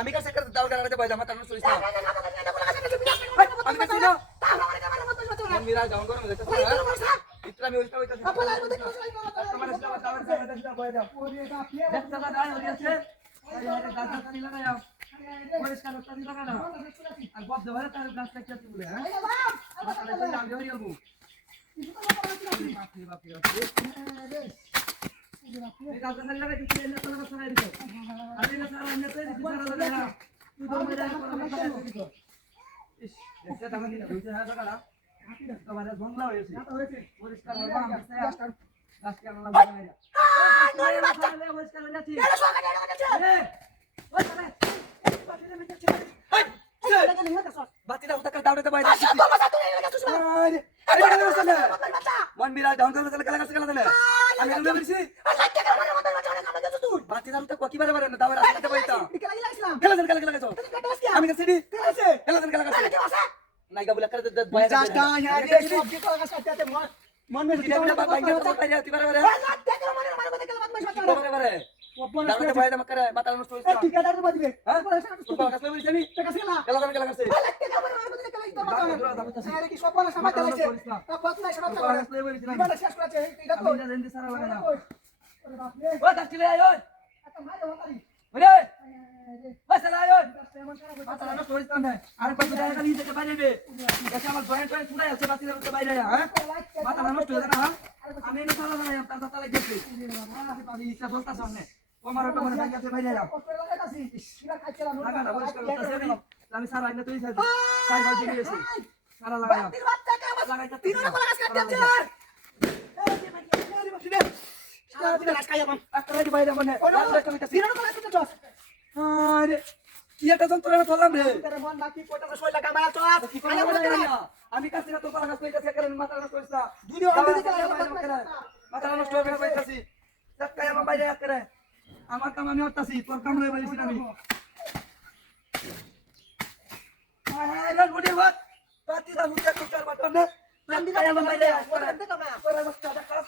আমি কাছে দাও গাড়াতে পাই জামা তানো সরিস না আমি কাছে না মিরা যাও করো দেখতে ইতরা আমি ওইটা হইতাছে তোমার ইসলাম দাও বয় দাও দেখতে না দাঁড় হয়ে আছে আরে গাছ গাছ নি লাগাও পরিষ্কার করতে নি লাগা না আর বদ দেওয়ারে তার গাছ কাটতে আছে বলে হ্যাঁ মাথায় তো লাগ হই যাবো বাপরে বাপরে এই গাছ গাছ লাগা কিছু না তো লাগা সরাই দিও আরে না সারা এনে তো দিছি সারা লাগা তুই তো মেরা করে দিও ইস দেখতে দাম দিনা হইছে হ্যাঁ টাকা তোমার বাংলা হয়েছে পরিষ্কার হবে আমি গাছকে আল্লাহ বানাই দাও নয় মাথা পরিষ্কার হয়ে যাচ্ছে এটা সব কাটা কাটা ওই চলে বাতিটা মেতে চলে বাতিটা উঠা দাওড়াতে বাইরে আসছি আরে আরে চলে মন মিরা ডাউন করে চলে গেলা চলে আমি আলু বেরিছি বাতিটা উঠা কি বারে বারে না দাওড়া আসতে বাইতা গেলা আমি কাছে দি গেলা নাইকা বলে করে বয়া জাস্টা यार ये सब के का सत्याते मन में सोचता है भाई होता है यार तिबारे बारे देख रे मारे मारे के बात में सोचता है बारे दावते बया दम करे माता नष्ट होइछ ठिकादार तो बदबे तो कासले বলিস আমি টাকা ছিলা গেলা করছে আরে কি সব বলা সমাজ চালাইছে কত নাই সমাজ চালাইছে বিমানে শেষ করেছে এটা তো আমি জানি সারা লাগা না ওরে বাপ রে ও কাটলে আয় ওই একটা মারে হতারি ওরে বস আয় ওই মাথা নষ্ট হইছ না আরে কত টাকা খালি থেকে বাইরে দে এসে আমার জয়েন্ট জয়েন্ট পুরাই আছে বাতির মধ্যে বাইরে হ্যাঁ মাথা নষ্ট হয়ে যায় না আমি এনে সারা লাগাই তার তালা গেছে আমি পাবি ইচ্ছা বলতা সামনে আমার ওটা মানে বাইরে আছে বাইরে যাও লাগা না পরিষ্কার করতেছে আমি সারা আইনা তুই সাই ভাই দিয়ে গেছি সারা লাগাই বাতির বাচ্চাকে আমার লাগাইতা তিনটা কোলা গাছ কাটতে আছে এই বাসিদে সারা দিন গাছ খাইয়া একটা রাইতে বাইরে মানে তিনটা কোলা কাটতে চস আরে এটা যন্ত্রণা ধরলাম রে তোর মন বাকি কোটা সই লাগা মায়া চল আমি কাছে না তো কোলা গাছ কইতাছে কারণ মাথা নষ্ট হইছ না ভিডিও অন দিতে মাথা নষ্ট হয়ে কইতাছি চাক্কা আমার বাইরে করে আমার কাম আমি করতাছি তোর কাম লই বলিস না আমি আরে না গুডি বাত পাতি দা মুটা কুটার বাটন না আমি বাইরে করে তোর বাচ্চা দেখা